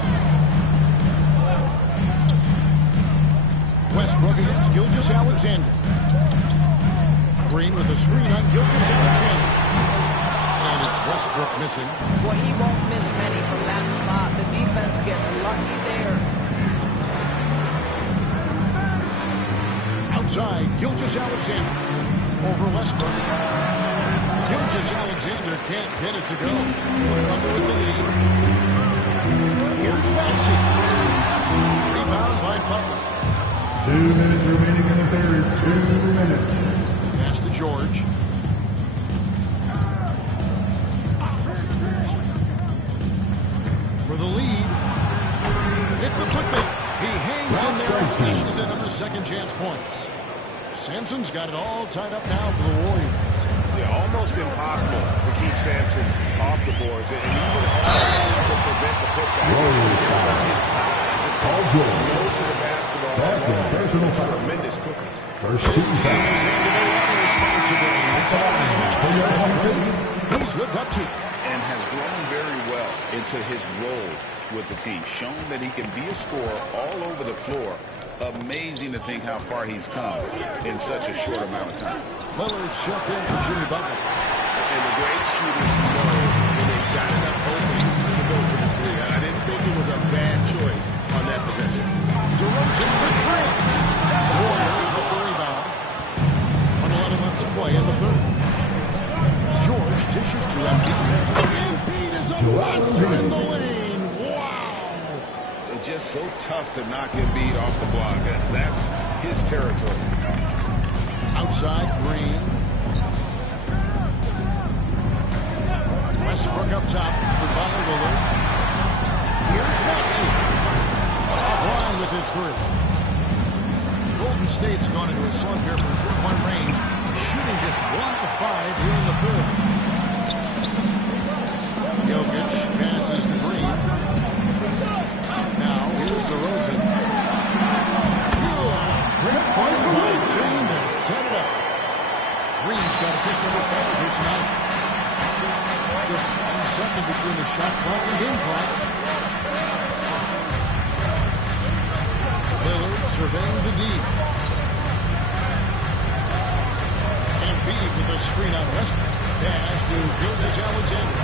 Westbrook against Gilgeous-Alexander. Green with a screen on Gilgeous-Alexander. And it's Westbrook missing. Well, he won't miss many from that spot. The defense gets lucky there. Outside, Gilgeous-Alexander. Over Westbrook. Gilgeous-Alexander can't get it to go. The Thunder with the lead. Here's Maxey. Rebound by Butler. 2 minutes remaining in the third. 2 minutes. Pass to George. For the lead. Hit the putback. He hangs in there and finishes in on the second chance points. Sampson's got it all tied up now for the Warriors. Yeah, almost impossible to keep Sampson off the boards, and even harder to prevent the putback. Just on his size, it's his nose of the basketball. Personal foul. Tremendous quickness. First team foul. He's lived up to And has grown very well into his role with the team. Shown that he can be a scorer all over the floor. Amazing to think how far he's come in such a short amount of time. Lillard's checked in for Jimmy Butler. And the great shooters know when they've got enough opening to go for the three. I didn't think it was a bad choice on that possession. DeRozan for 3. Warriors with the rebound. 1:11 left to play in the third. George dishes to Embiid. Embiid is a monster in the lane. Wow. It's just so tough to knock Embiid off the block. That's his territory. Outside, Green. Westbrook up top. Goodbye, Lillard. Here's Maxey. Offline with his 3. Golden State's gone into a slump here from 3-point range. Shooting just 1 of 5 here in the third. Jokic passes to Green. Now, here's DeRozan. Great point by Green to set it up. Green's got assist number 5 here tonight. Just 1 second between the shot clock and game clock. Lillard surveying the D. Embiid with a screen on Westbrook. Pass to Gilgeous-Alexander.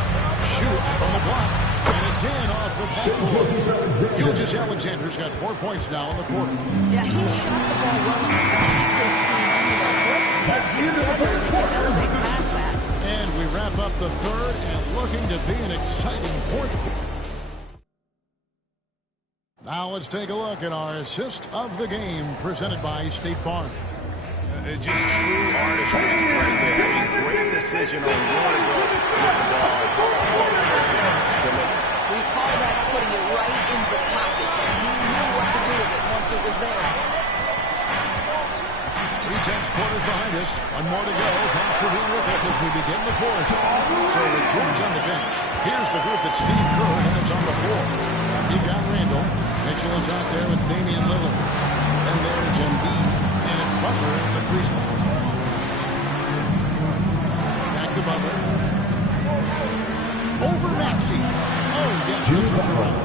Shoots from the block. And it's in off the backboard. Gilgeous-Alexander's got 4 points now in the quarter. Yeah, he shot the ball well enough to keep his team even. Let's see if together he can elevate past that. And we wrap up the third and looking to be an exciting fourth quarter. Now let's take a look at our assist of the game presented by State Farm. Just true artistry right there. A great decision on where to go with the ball. We call that putting it right in the pocket, and he knew what to do with it once it was there. 3/10 quarters behind us. 1 more to go. Thanks for being with us as we begin the fourth. So with George on the bench, here's the group that Steve Kerr has on the floor. You've got Randall. Mitchell is out there with Damian Lillard. Then there's Embiid. And it's Butler at the 3 spot. Back to Butler. Over Maxey. Oh, yes, it's around.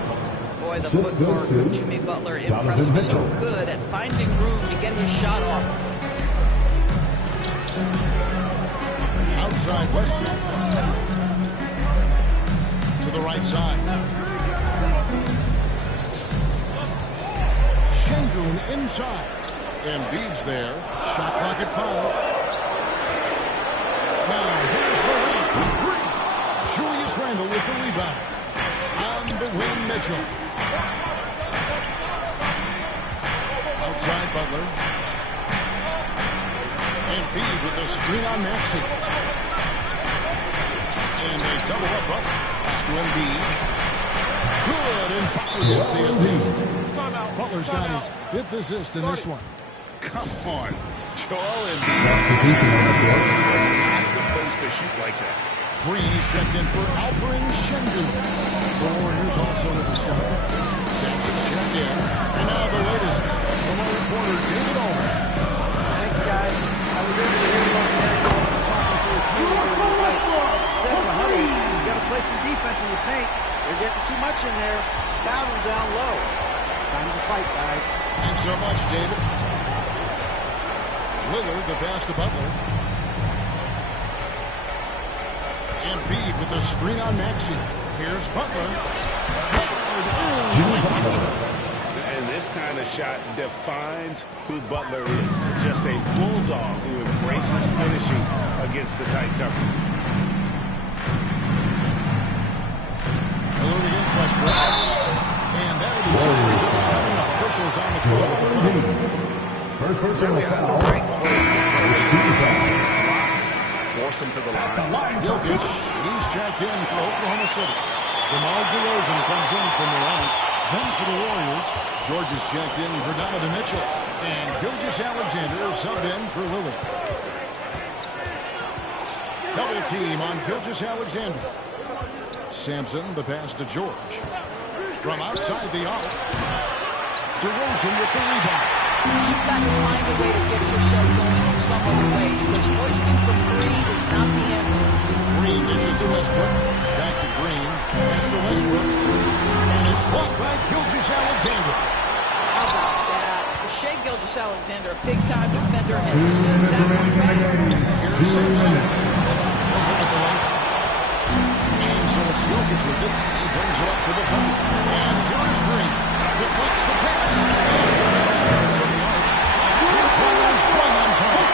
Boy, enjoy the footwork of Jimmy Butler. Impressive, so good at finding room to get his shot off. Outside Westbrook. To the right side. Şengün inside. Embiid's there. Shot clock at 5. Now here's Morant for 3. Julius Randle with the rebound. On the wing, Mitchell. Outside Butler. Embiid with the screen on Maxey. And they double up Butler. Pass to Embiid. Good, and Butler gets the assist. Butler's got his 5th assist in this one. Come on. Joel Embiid not supposed to shoot like that. Green is checked in for Alperen Şengün. The Warriors also with the sub. Sampson's checked in. And now the latest from our reporter, David Allman. Thanks, guys. I was able to hear Mark Dagnall talking to his team during the fight. He said in the huddle, you got to play some defense in the paint. They're getting too much in there. Battle down low. Time to fight, guys. Thanks so much, David. Lillard, the pass to Butler. Embiid with the screen on Maxey. Here's Butler. And this kind of shot defines who Butler is. Just a bulldog who embraces finishing against the tight cover. Lillard against Westbrook. And that'll be 2 free throws coming up. Officials on the court with the foul. First personal foul. Force him to the line. Jokic, he's checked in for Oklahoma City. Jamal DeRozan comes in for Morant. Then for the Warriors, George is checked in for Donovan Mitchell. And Gilgeous-Alexander is subbed in for Lillard. Double team on Gilgeous-Alexander. Sampson, the pass to George. From outside the arc, DeRozan with the rebound. You've got to find a way to get yourself going in some other way, because hoisting from 3 is not the answer. Green dishes to Westbrook. Back to Green. Pass to Westbrook. And it's blocked by Gilgeous-Alexander. How about that? Shai Gilgeous-Alexander, a big-time defender, and sends that one back. Here's Sampson. And so it's Jokic with it. He brings it up to the front. And here's Green. Deflects the pass. And here's Westbrook from the arc. Three-pointers, one on target.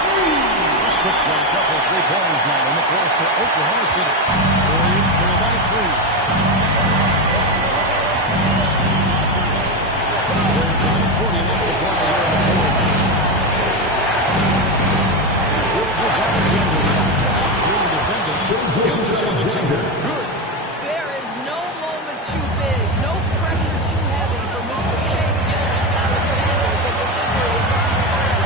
Westbrook's got a couple of 3-pointers now in the fourth for Oklahoma City. Warriors trail by 3. There's a 40 left to play here in the fourth. Gilgeous-Alexander. Out Green defending. Gilgeous-Alexander. Good. There is no moment too big, no pressure too heavy for Mr. Shai Gilgeous-Alexander. The delivery is on time.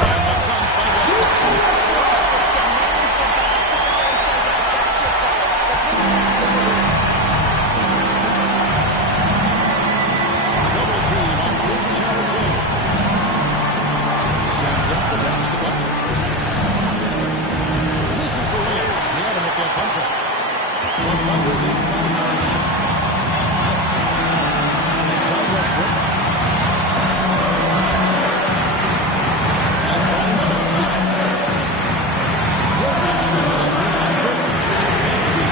And the dunk by Westbrook. Westbrook demands the basketball and says, I got you, fellas. The big-time delivery. Double team on Gilgeous-Alexander. Sampson, the pass to Butler. Misses the layup. He had him at that bumper. The Thunder lead by 9. Inside Westbrook. And finds Maxey. Jokic with a screen on George. Maxey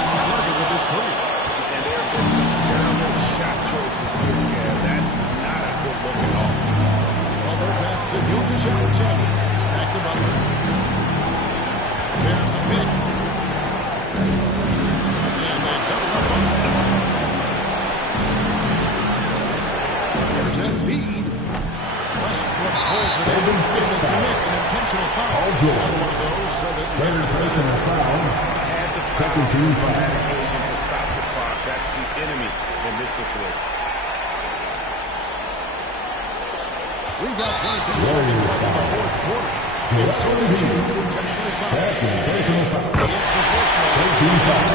on target with his 3. And there have been some terrible shot choices here, Kev. That's not a good look at all. Butler pass to Gilgeous-Alexander. Back to Butler. There's the pick. And they double up on it. There's Embiid. Westbrook pulls it in. And they commit an intentional foul. It's not one of those, so that Third personal foul. Had to Second team on that foul. occasion to stop the clock. That's the enemy in this situation. We've got 22 seconds left in the fourth quarter. And so they choose to intentionally foul. Second personal foul. Against the first one. 13 foul.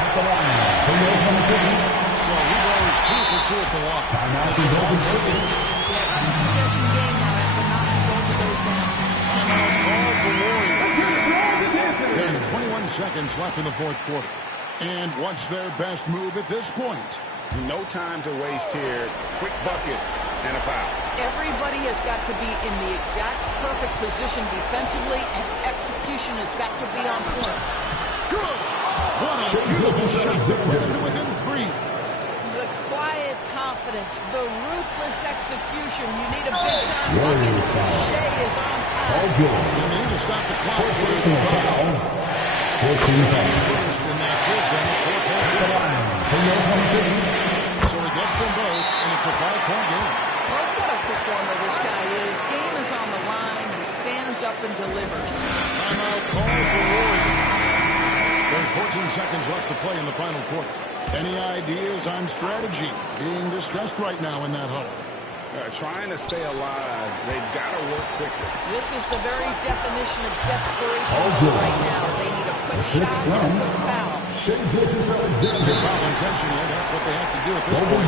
At the line for Oklahoma City. So he goes 2 for 2 at the line. Timeout for Golden State. Yeah, it's a possession game now after knocking both of those down. Timeout call for Warriors. There's 21 seconds left in the fourth quarter. And what's their best move at this point? No time to waste here. Quick bucket and a foul. Everybody has got to be in the exact perfect position defensively, and execution has got to be on point. Good! What a beautiful shot to put into within 3. The quiet confidence, the ruthless execution. You need a big-time bucket. Shea is on time. They need to stop the clock. First, and that gives them a 4-point. So he gets them both, and it's a 5-point game. Well, what a performer this guy is. Game is on the line. He stands up and delivers. Timeout call for Warriors. There's 14 seconds left to play in the final quarter. Any ideas on strategy being discussed right now in that huddle? Trying to stay alive. They've got to work quickly. This is the very definition of desperation right now. They need a quick shot and a quick foul. Foul intentionally. That's what they have to do at this point. No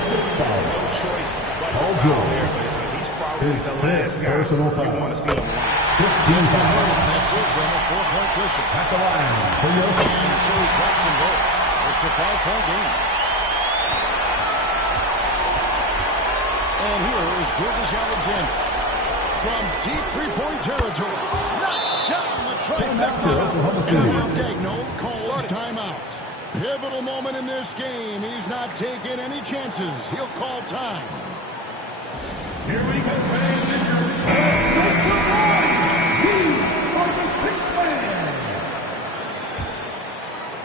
choice but to foul there, but he's probably the last guy you want to see on the line. That gives them a 4-point cushion. At the line. And so he drops them both. It's a 5-point game. And here is Gilgeous Alexander from deep 3-point territory. Knocks down the trifecta. And Mark Daigneault calls timeout. Pivotal moment in this game. He's not taking any chances. He'll call time. Here we go, fans. He are the 6th man.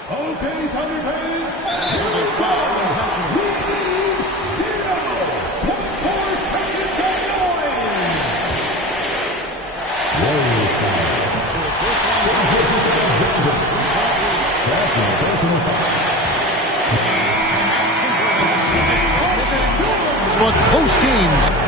Okay, Tommy fans. So they foul intentionally. So the first one. So a close game.